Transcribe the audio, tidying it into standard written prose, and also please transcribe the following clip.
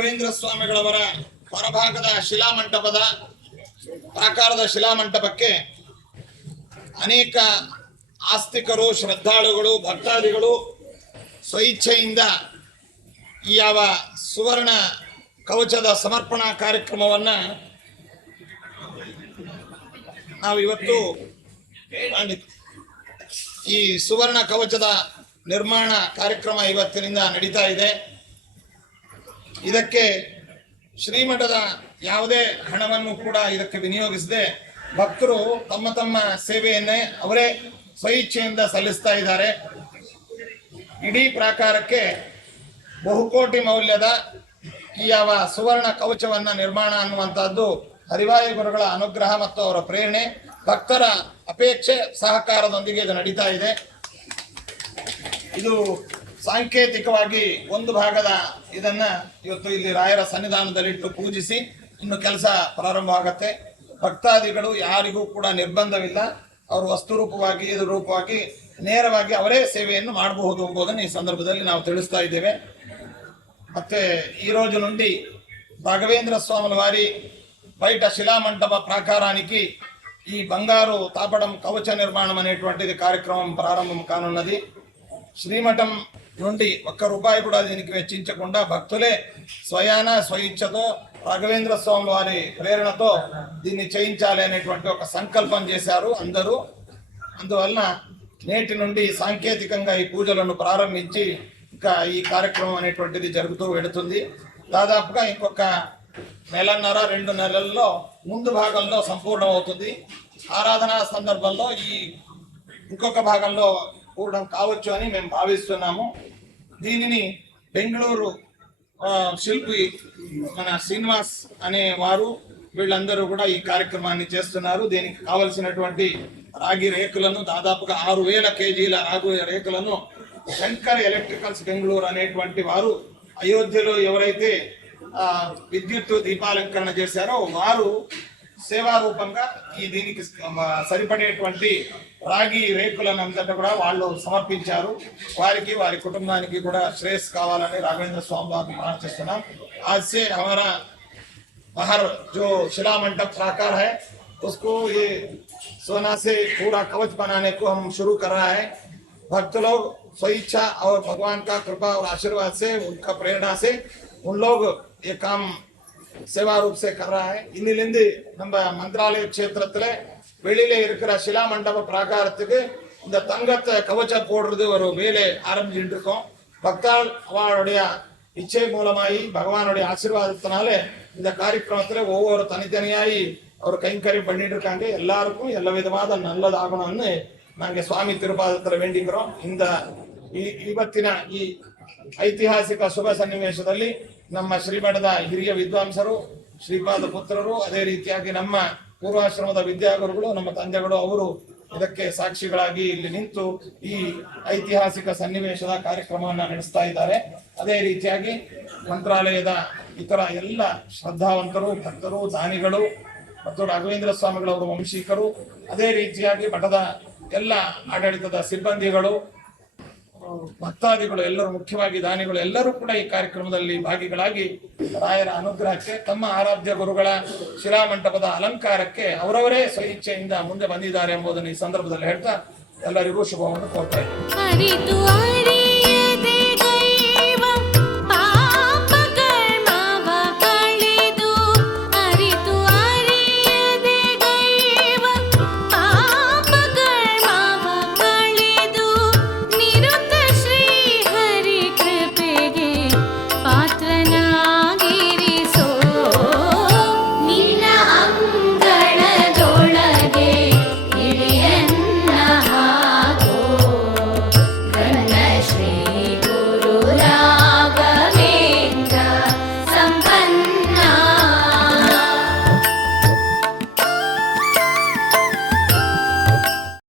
ರಾಘವೇಂದ್ರ ಸ್ವಾಮಿಗಳವರ ಹೊರಭಾಗದ ಶಿಲಾಮಂಟಪದ ಪ್ರಾಕಾರದ ಶಿಲಾಮಂಟಪಕ್ಕೆ ಅನೇಕ ಆಸ್ತಿಕರು, ಶ್ರದ್ಧಾಳುಗಳು, ಭಕ್ತಾದಿಗಳು ಸ್ವಇಚ್ಛೆಯಿಂದ ಈ ಯಾವ ಸುವರ್ಣ ಕವಚದ ಸಮರ್ಪಣಾ ಕಾರ್ಯಕ್ರಮವನ್ನು ನಾವು ಇವತ್ತು ಈ ಸುವರ್ಣ ಕವಚದ ನಿರ್ಮಾಣ ಕಾರ್ಯಕ್ರಮ ಇವತ್ತಿನಿಂದ ನಡೀತಾ ಇದೆ. ಇದಕ್ಕೆ ಶ್ರೀಮಠದ ಯಾವುದೇ ಹಣವನ್ನು ಕೂಡ ಇದಕ್ಕೆ ವಿನಿಯೋಗಿಸದೆ ಭಕ್ತರು ತಮ್ಮ ತಮ್ಮ ಸೇವೆಯನ್ನೇ ಅವರೇ ಸ್ವಇಚ್ಛೆಯಿಂದ ಸಲ್ಲಿಸ್ತಾ ಇದ್ದಾರೆ. ಇಡೀ ಪ್ರಾಕಾರಕ್ಕೆ ಬಹುಕೋಟಿ ಮೌಲ್ಯದ ಈ ಯಾವ ಸುವರ್ಣ ಕವಚವನ್ನ ನಿರ್ಮಾಣ ಅನ್ನುವಂಥದ್ದು ಹರಿವಾಯ ಗುರುಗಳ ಅನುಗ್ರಹ ಮತ್ತು ಅವರ ಪ್ರೇರಣೆ, ಭಕ್ತರ ಅಪೇಕ್ಷೆ, ಸಹಕಾರದೊಂದಿಗೆ ಇದು ನಡೀತಾ ಇದೆ. ಇದು ಸಾಂಕೇತಿಕವಾಗಿ ಒಂದು ಭಾಗದ ಇದನ್ನ ಇವತ್ತು ಇಲ್ಲಿ ರಾಯರ ಸನ್ನಿಧಾನದಲ್ಲಿಟ್ಟು ಪೂಜಿಸಿ ಇನ್ನು ಕೆಲಸ ಪ್ರಾರಂಭ ಆಗತ್ತೆ. ಭಕ್ತಾದಿಗಳು ಯಾರಿಗೂ ಕೂಡ ನಿರ್ಬಂಧವಿಲ್ಲ. ಅವರು ವಸ್ತು ರೂಪವಾಗಿ, ಇದು ರೂಪವಾಗಿ ನೇರವಾಗಿ ಅವರೇ ಸೇವೆಯನ್ನು ಮಾಡಬಹುದು ಎಂಬುದನ್ನು ಈ ಸಂದರ್ಭದಲ್ಲಿ ನಾವು ತಿಳಿಸ್ತಾ ಇದ್ದೇವೆ. ಮತ್ತೆ ఈ రోజు నుండి రాఘవేంద్ర స్వాముల వారి బయట శిలామంటప ప్రాకారానికి ఈ బంగారు తాపడం కవచ నిర్మాణం అనేటువంటిది కార్యక్రమం ప్రారంభం కానున్నది. శ్రీమఠం నుండి ఒక్క రూపాయి కూడా దీనికి వెచ్చించకుండా భక్తులే స్వయాన స్వయిచ్ఛతో రాఘవేంద్ర స్వాముల వారి ప్రేరణతో దీన్ని చేయించాలి అనేటువంటి ఒక సంకల్పం చేశారు అందరూ. అందువలన నేటి నుండి సాంకేతికంగా ఈ పూజలను ప్రారంభించి ఇంకా ఈ కార్యక్రమం అనేటువంటిది జరుగుతూ వెడుతుంది. దాదాపుగా ఇంకొక నెలన్నర 2 నెలల్లో ముందు భాగంలో సంపూర్ణం అవుతుంది. ఆరాధన సందర్భంలో ఈ ఇంకొక భాగంలో పూర్ణం కావచ్చు అని మేము భావిస్తున్నాము. దీనిని బెంగళూరు శిల్పి మన శ్రీనివాస్ అనే వారు వీళ్ళందరూ కూడా ఈ కార్యక్రమాన్ని చేస్తున్నారు. దీనికి కావలసినటువంటి రాగి రేకులను దాదాపుగా 6000 కేజీల రాగి రేకులను శంకర్ ఎలక్ట్రికల్స్ బెంగళూరు అనేటువంటి వారు అయోధ్యలో ఎవరైతే విద్యుత్ దీపాలంకరణ చేశారో వారు సేవా రూపంగా ఈ దీనికి సరిపడేటువంటి రాగి రేకులను అంతటా కూడా వాళ్ళు సమర్పించారు. వారికి వారి కుటుంబానికి కూడా శ్రేయస్ కావాలని రాఘవేంద్ర స్వామి వారిని ప్రార్థిస్తున్నాం. आज से हमारा बाहर जो शिला मंडप साकार है उसको ये सोना से पूरा कवच बनाने को हम शुरू कर रहा है. भक्त लोग स्वेच्छा और भगवान का कृपा और आशीर्वाद से, उनका प्रेरणा से उन लोग ये काम ಸೇವಾ ರೂಪ से कर रहा है. இன்னிலிருந்து நம்ம மந்திராலய க்ஷேத்திரத்துல வெளியில இருக்கிற ಶಿಲಾ ಮಂಟಪ ಪ್ರಾಕಾರத்துக்கு இந்த தங்கத்தை கவச்ச போடுறது ஒரு வேலை ஆரம்பிச்சுட்டு இருக்கோம். பக்தாள் அவளுடைய இச்சை மூலமாயி பகவானுடைய ஆசீர்வாதத்தினால இந்த காரியக்கிரமத்துல ஒவ்வொரு தனித்தனியாயி அவர் கைங்கரியம் பண்ணிட்டு இருக்காங்க. எல்லாருக்கும் ಎಲ್ಲ ವಿಧವಾದ நல்லதாகணும்னு நாங்க சுவாமி திருಪಾದத்துல வேண்டிக்கிறோம். இந்த ಇವತ್ತಿನ ಈ ಐತಿಹಾಸಿಕ ಶುಭ ಸನ್ನಿವೇಶದಲ್ಲಿ ನಮ್ಮ ಶ್ರೀಮಠದ ಹಿರಿಯ ವಿದ್ವಾಂಸರು, ಶ್ರೀಪಾದ ಪುತ್ರರು, ಅದೇ ರೀತಿಯಾಗಿ ನಮ್ಮ ಪೂರ್ವಾಶ್ರಮದ ವಿದ್ಯಾಗುರುಗಳು, ನಮ್ಮ ತಂದೆಗಳು ಅವರು ಇದಕ್ಕೆ ಸಾಕ್ಷಿಗಳಾಗಿ ಇಲ್ಲಿ ನಿಂತು ಈ ಐತಿಹಾಸಿಕ ಸನ್ನಿವೇಶದ ಕಾರ್ಯಕ್ರಮವನ್ನು ನಡೆಸ್ತಾ ಇದ್ದಾರೆ. ಅದೇ ರೀತಿಯಾಗಿ ಮಂತ್ರಾಲಯದ ಇತರ ಎಲ್ಲ ಶ್ರದ್ಧಾವಂತರು, ಭಕ್ತರು, ದಾನಿಗಳು ಮತ್ತು ರಾಘವೇಂದ್ರ ಸ್ವಾಮಿಗಳವರ ವಂಶಿಕರು, ಅದೇ ರೀತಿಯಾಗಿ ಮಠದ ಎಲ್ಲ ಆಡಳಿತದ ಸಿಬ್ಬಂದಿಗಳು, ಭಕ್ತಾದಿಗಳು ಎಲ್ಲರೂ, ಮುಖ್ಯವಾಗಿ ದಾನಿಗಳು ಎಲ್ಲರೂ ಕೂಡ ಈ ಕಾರ್ಯಕ್ರಮದಲ್ಲಿ ಭಾಗಿಗಳಾಗಿ ರಾಯರ ಅನುಗ್ರಹಕ್ಕೆ, ತಮ್ಮ ಆರಾಧ್ಯ ಗುರುಗಳ ಶಿಲಾಮಂಟಪದ ಅಲಂಕಾರಕ್ಕೆ ಅವರವರೇ ಸ್ವಇಚ್ಛೆಯಿಂದ ಮುಂದೆ ಬಂದಿದ್ದಾರೆ ಎಂಬುದನ್ನು ಈ ಸಂದರ್ಭದಲ್ಲಿ ಹೇಳ್ತಾ ಎಲ್ಲರಿಗೂ ಶುಭವನ್ನು ಕೋರ್ತಾ ಇದ್ದೀನಿ.